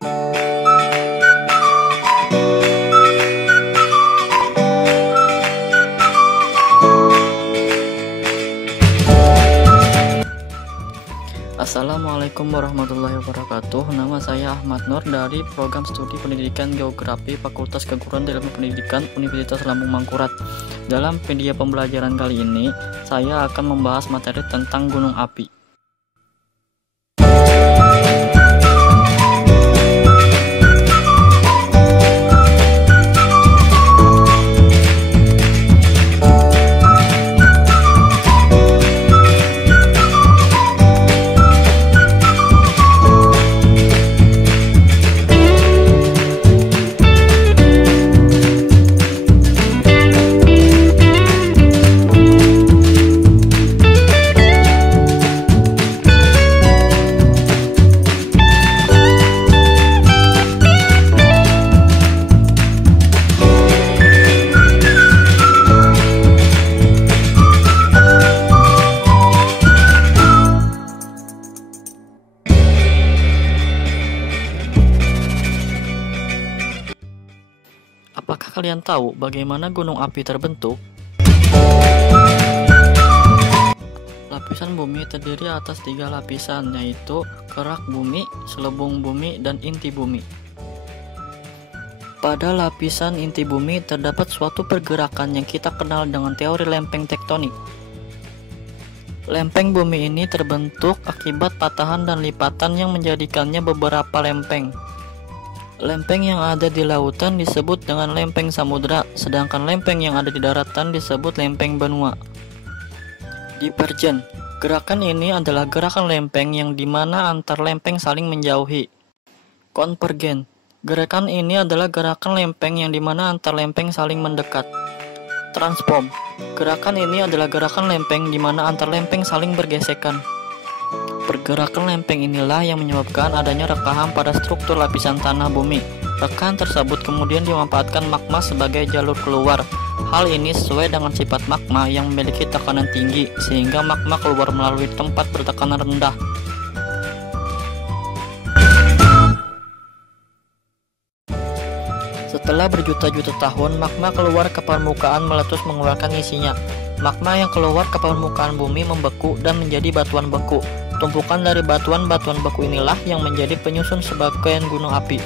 Assalamualaikum warahmatullahi wabarakatuh. Nama saya Ahmad Nur dari Program Studi Pendidikan Geografi Fakultas Keguruan Ilmu Pendidikan Universitas Lambung Mangkurat. Dalam video pembelajaran kali ini, saya akan membahas materi tentang gunung api. Apakah kalian tahu bagaimana gunung api terbentuk? Lapisan bumi terdiri atas 3 lapisan, yaitu kerak bumi, selubung bumi, dan inti bumi. Pada lapisan inti bumi terdapat suatu pergerakan yang kita kenal dengan teori lempeng tektonik. Lempeng bumi ini terbentuk akibat patahan dan lipatan yang menjadikannya beberapa lempeng. Lempeng yang ada di lautan disebut dengan lempeng samudra, sedangkan lempeng yang ada di daratan disebut lempeng benua. Divergen, gerakan ini adalah gerakan lempeng yang dimana antar lempeng saling menjauhi. Konvergen, gerakan ini adalah gerakan lempeng yang dimana antar lempeng saling mendekat. Transform, gerakan ini adalah gerakan lempeng dimana antar lempeng saling bergesekan. Pergerakan lempeng inilah yang menyebabkan adanya rekahan pada struktur lapisan tanah bumi. Rekahan tersebut kemudian dimanfaatkan magma sebagai jalur keluar. Hal ini sesuai dengan sifat magma yang memiliki tekanan tinggi, sehingga magma keluar melalui tempat bertekanan rendah. Setelah berjuta-juta tahun, magma keluar ke permukaan meletus mengeluarkan isinya. Magma yang keluar ke permukaan bumi membeku dan menjadi batuan beku. Tumpukan dari batuan-batuan beku inilah yang menjadi penyusun sebagian gunung api.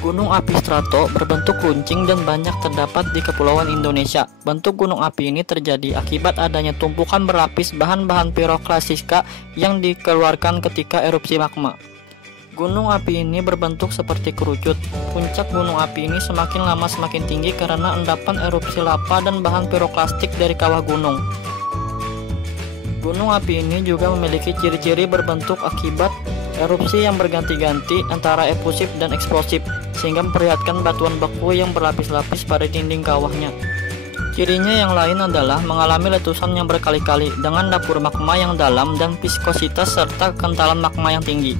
Gunung api strato berbentuk runcing dan banyak terdapat di kepulauan Indonesia. Bentuk gunung api ini terjadi akibat adanya tumpukan berlapis bahan-bahan piroklastika yang dikeluarkan ketika erupsi magma. Gunung api ini berbentuk seperti kerucut. Puncak gunung api ini semakin lama semakin tinggi karena endapan erupsi lava dan bahan piroklastik dari kawah gunung. Gunung api ini juga memiliki ciri-ciri berbentuk akibat erupsi yang berganti-ganti antara efusif dan eksplosif, sehingga memperlihatkan batuan beku yang berlapis-lapis pada dinding kawahnya. Cirinya yang lain adalah mengalami letusan yang berkali-kali dengan dapur magma yang dalam dan viskositas serta kekentalan magma yang tinggi.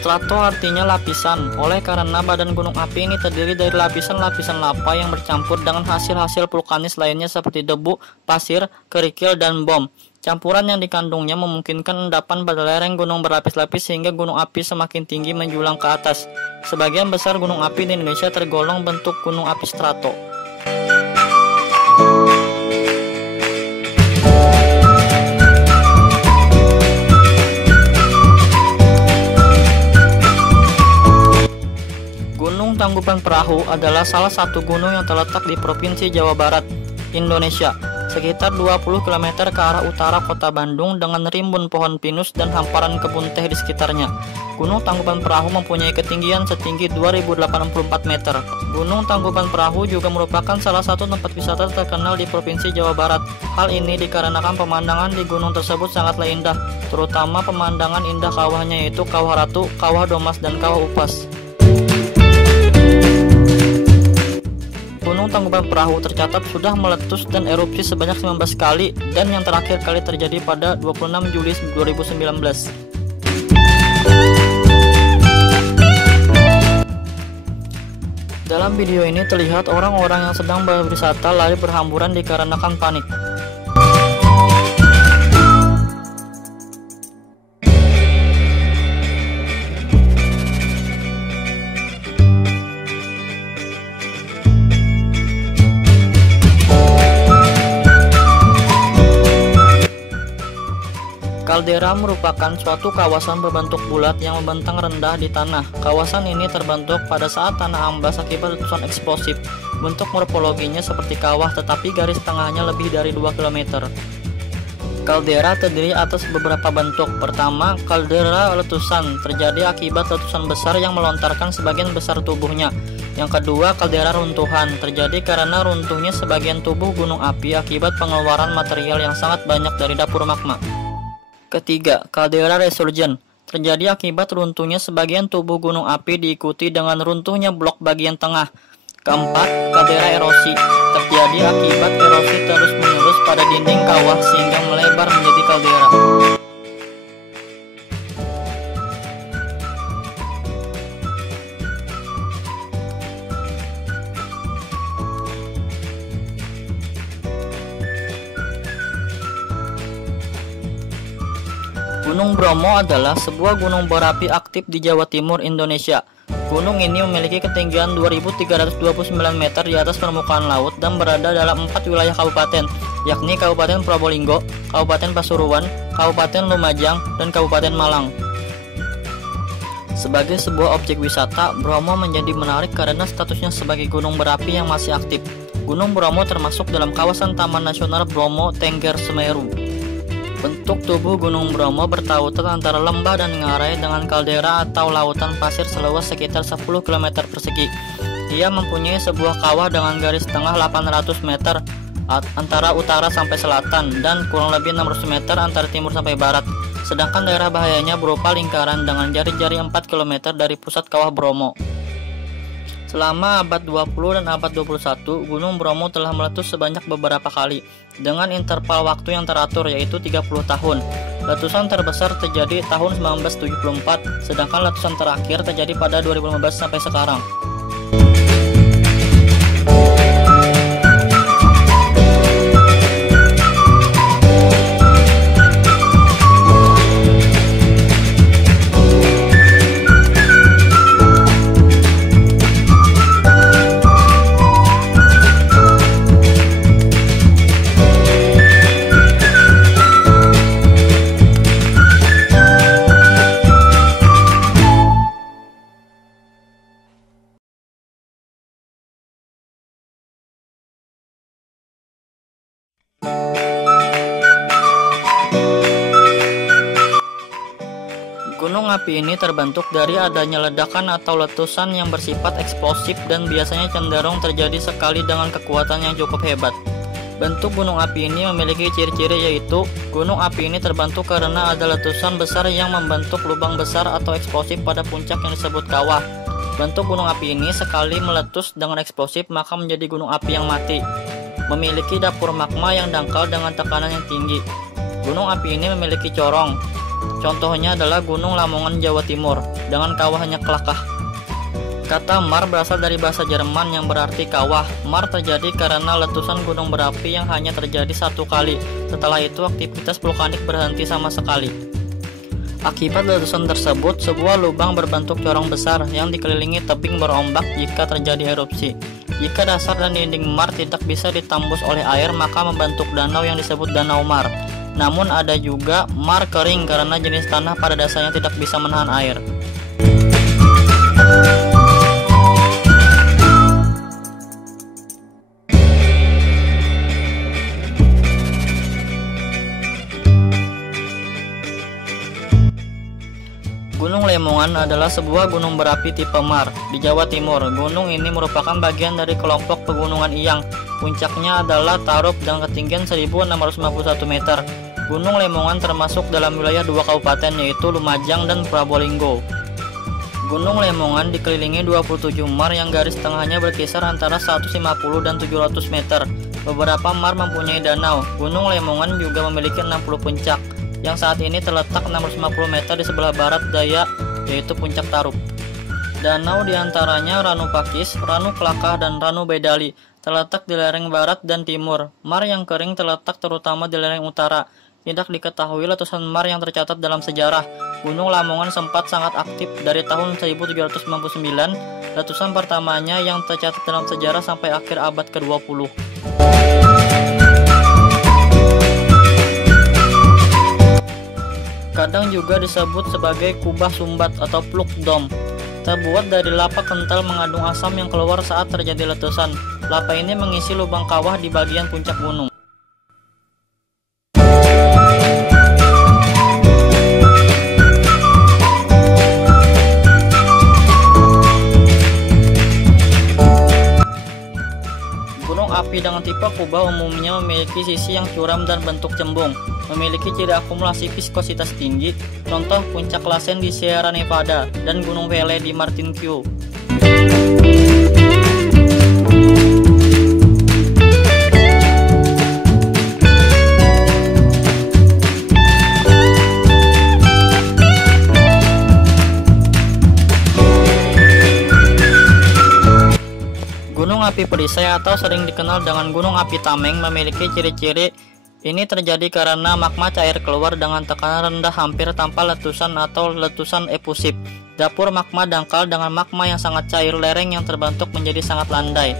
Strato artinya lapisan, oleh karena badan gunung api ini terdiri dari lapisan-lapisan lava yang bercampur dengan hasil-hasil vulkanis lainnya seperti debu, pasir, kerikil, dan bom. Campuran yang dikandungnya memungkinkan endapan pada lereng gunung berlapis-lapis sehingga gunung api semakin tinggi menjulang ke atas. Sebagian besar gunung api di Indonesia tergolong bentuk gunung api strato. Gunung Tangkuban Perahu adalah salah satu gunung yang terletak di Provinsi Jawa Barat, Indonesia, sekitar 20 km ke arah utara kota Bandung dengan rimbun pohon pinus dan hamparan kebun teh di sekitarnya. Gunung Tangkuban Perahu mempunyai ketinggian setinggi 2084 meter. Gunung Tangkuban Perahu juga merupakan salah satu tempat wisata terkenal di Provinsi Jawa Barat. Hal ini dikarenakan pemandangan di gunung tersebut sangatlah indah, terutama pemandangan indah kawahnya yaitu Kawah Ratu, Kawah Domas, dan Kawah Upas. Gunung Tangkuban Perahu tercatat sudah meletus dan erupsi sebanyak 19 kali, dan yang terakhir kali terjadi pada 26 Juli 2019. Dalam video ini terlihat orang-orang yang sedang berwisata lari berhamburan dikarenakan panik. Kaldera merupakan suatu kawasan berbentuk bulat yang membentang rendah di tanah. Kawasan ini terbentuk pada saat tanah amblas akibat letusan eksplosif. Bentuk morfologinya seperti kawah, tetapi garis tengahnya lebih dari 2 km. Kaldera terdiri atas beberapa bentuk. Pertama, kaldera letusan terjadi akibat letusan besar yang melontarkan sebagian besar tubuhnya. Yang kedua, kaldera runtuhan terjadi karena runtuhnya sebagian tubuh gunung api akibat pengeluaran material yang sangat banyak dari dapur magma. Ketiga, kaldera resurgen terjadi akibat runtuhnya sebagian tubuh gunung api diikuti dengan runtuhnya blok bagian tengah. Keempat, kaldera erosi terjadi akibat erosi terus-menerus pada dinding kawah sehingga melebar menjadi kaldera. Gunung Bromo adalah sebuah gunung berapi aktif di Jawa Timur, Indonesia. Gunung ini memiliki ketinggian 2.329 meter di atas permukaan laut dan berada dalam 4 wilayah kabupaten, yakni Kabupaten Probolinggo, Kabupaten Pasuruan, Kabupaten Lumajang, dan Kabupaten Malang. Sebagai sebuah objek wisata, Bromo menjadi menarik karena statusnya sebagai gunung berapi yang masih aktif. Gunung Bromo termasuk dalam kawasan Taman Nasional Bromo Tengger Semeru. Bentuk tubuh Gunung Bromo bertautan antara lembah dan ngarai dengan kaldera atau lautan pasir seluas sekitar 10 km persegi. Ia mempunyai sebuah kawah dengan garis tengah 800 meter antara utara sampai selatan dan kurang lebih 600 meter antara timur sampai barat. Sedangkan daerah bahayanya berupa lingkaran dengan jari-jari 4 km dari pusat kawah Bromo. Selama abad 20 dan abad 21, Gunung Bromo telah meletus sebanyak beberapa kali, dengan interval waktu yang teratur yaitu 30 tahun. Letusan terbesar terjadi tahun 1974, sedangkan letusan terakhir terjadi pada 2015 sampai sekarang. Gunung api ini terbentuk dari adanya ledakan atau letusan yang bersifat eksplosif dan biasanya cenderung terjadi sekali dengan kekuatan yang cukup hebat. Bentuk gunung api ini memiliki ciri-ciri yaitu gunung api ini terbentuk karena ada letusan besar yang membentuk lubang besar atau eksplosif pada puncak yang disebut kawah. Bentuk gunung api ini sekali meletus dengan eksplosif maka menjadi gunung api yang mati. Memiliki dapur magma yang dangkal dengan tekanan yang tinggi. Gunung api ini memiliki corong. Contohnya adalah Gunung Lamongan, Jawa Timur, dengan kawahnya kelakah. Kata mar berasal dari bahasa Jerman yang berarti kawah. Mar terjadi karena letusan gunung berapi yang hanya terjadi satu kali. Setelah itu aktivitas vulkanik berhenti sama sekali. Akibat letusan tersebut, sebuah lubang berbentuk corong besar yang dikelilingi tebing berombak jika terjadi erupsi. Jika dasar dan dinding mar tidak bisa ditambus oleh air, maka membentuk danau yang disebut Danau Mar. Namun ada juga mar kering karena jenis tanah pada dasarnya tidak bisa menahan air. Gunung Lemongan adalah sebuah gunung berapi tipe mar di Jawa Timur. Gunung ini merupakan bagian dari kelompok pegunungan Iyang. Puncaknya adalah Tarup dengan ketinggian 1651 meter. Gunung Lemongan termasuk dalam wilayah dua kabupaten yaitu Lumajang dan Probolinggo. Gunung Lemongan dikelilingi 27 mar yang garis tengahnya berkisar antara 150 dan 700 meter. Beberapa mar mempunyai danau. Gunung Lemongan juga memiliki 60 puncak, yang saat ini terletak 650 meter di sebelah barat daya, yaitu Puncak Tarup. Danau diantaranya Ranu Pakis, Ranu Kelakah, dan Ranu Bedali, terletak di lereng barat dan timur. Mar yang kering terletak terutama di lereng utara. Tidak diketahui letusan mar yang tercatat dalam sejarah. Gunung Lamongan sempat sangat aktif dari tahun 1799, letusan pertamanya yang tercatat dalam sejarah sampai akhir abad ke-20. Kadang juga disebut sebagai kubah sumbat atau pluk dom. Terbuat dari lava kental mengandung asam yang keluar saat terjadi letusan. Lava ini mengisi lubang kawah di bagian puncak gunung. Gunung api dengan tipe kubah umumnya memiliki sisi yang curam dan bentuk cembung, memiliki ciri akumulasi viskositas tinggi, contoh puncak Lassen di Sierra Nevada dan Gunung Velay di Martin Kew. Gunung api Perisai atau sering dikenal dengan Gunung api Tameng memiliki ciri-ciri ini terjadi karena magma cair keluar dengan tekanan rendah hampir tanpa letusan atau letusan efusif. Dapur magma dangkal dengan magma yang sangat cair, lereng yang terbentuk menjadi sangat landai.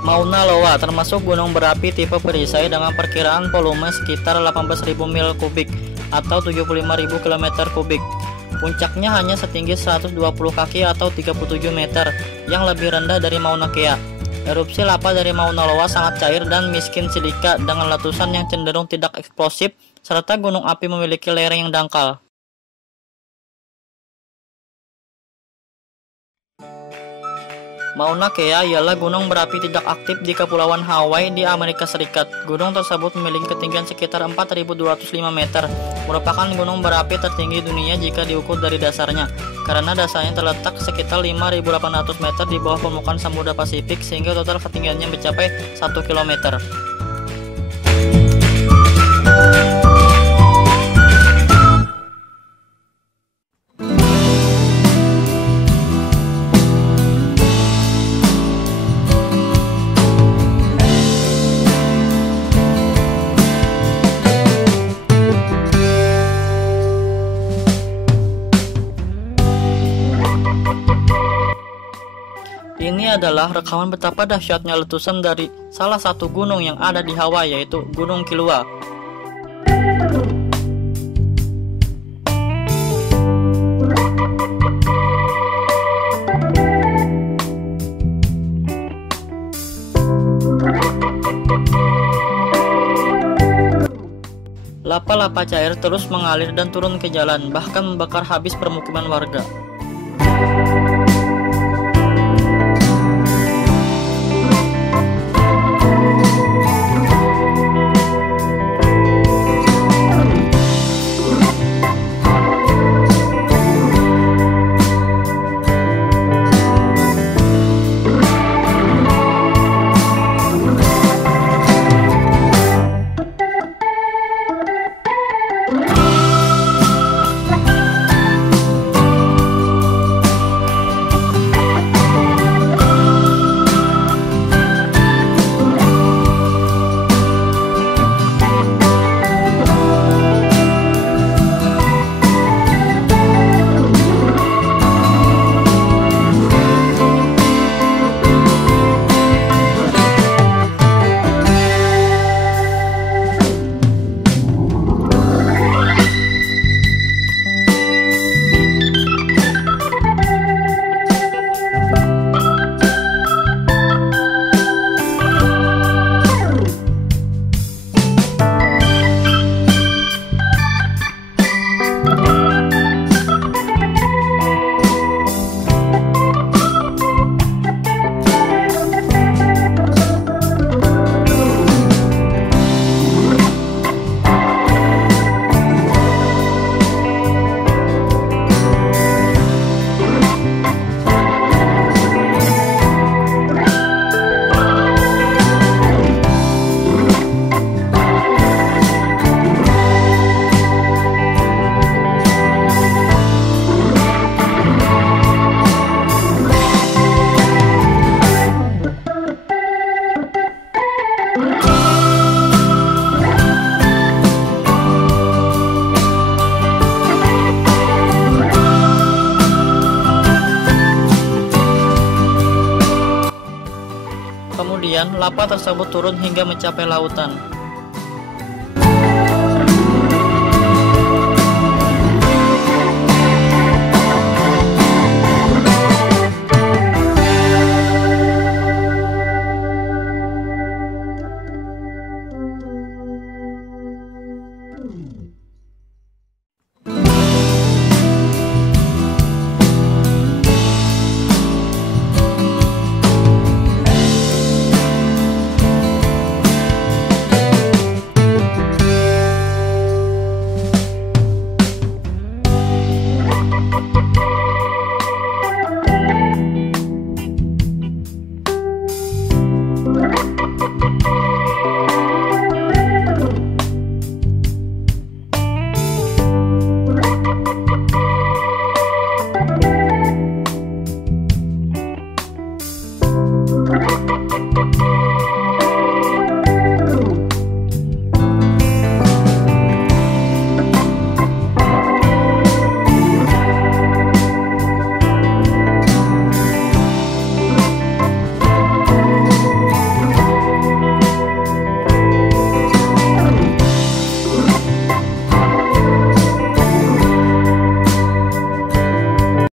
Mauna Loa termasuk gunung berapi tipe Perisai dengan perkiraan volume sekitar 18.000 mil kubik atau 75.000 km kubik. Puncaknya hanya setinggi 120 kaki atau 37 meter, yang lebih rendah dari Mauna Kea. Erupsi lava dari Mauna Loa sangat cair dan miskin silika dengan letusan yang cenderung tidak eksplosif, serta gunung api memiliki lereng yang dangkal. Mauna Kea ialah gunung berapi tidak aktif di Kepulauan Hawaii di Amerika Serikat. Gunung tersebut memiliki ketinggian sekitar 4.205 meter, merupakan gunung berapi tertinggi dunia jika diukur dari dasarnya, karena dasarnya terletak sekitar 5.800 meter di bawah permukaan Samudra Pasifik sehingga total ketinggiannya mencapai 1 km. Ini adalah rekaman betapa dahsyatnya letusan dari salah satu gunung yang ada di Hawaii, yaitu Gunung Kilauea. Lapa-lapa cair terus mengalir dan turun ke jalan, bahkan membakar habis permukiman warga. kemudian lava tersebut turun hingga mencapai lautan.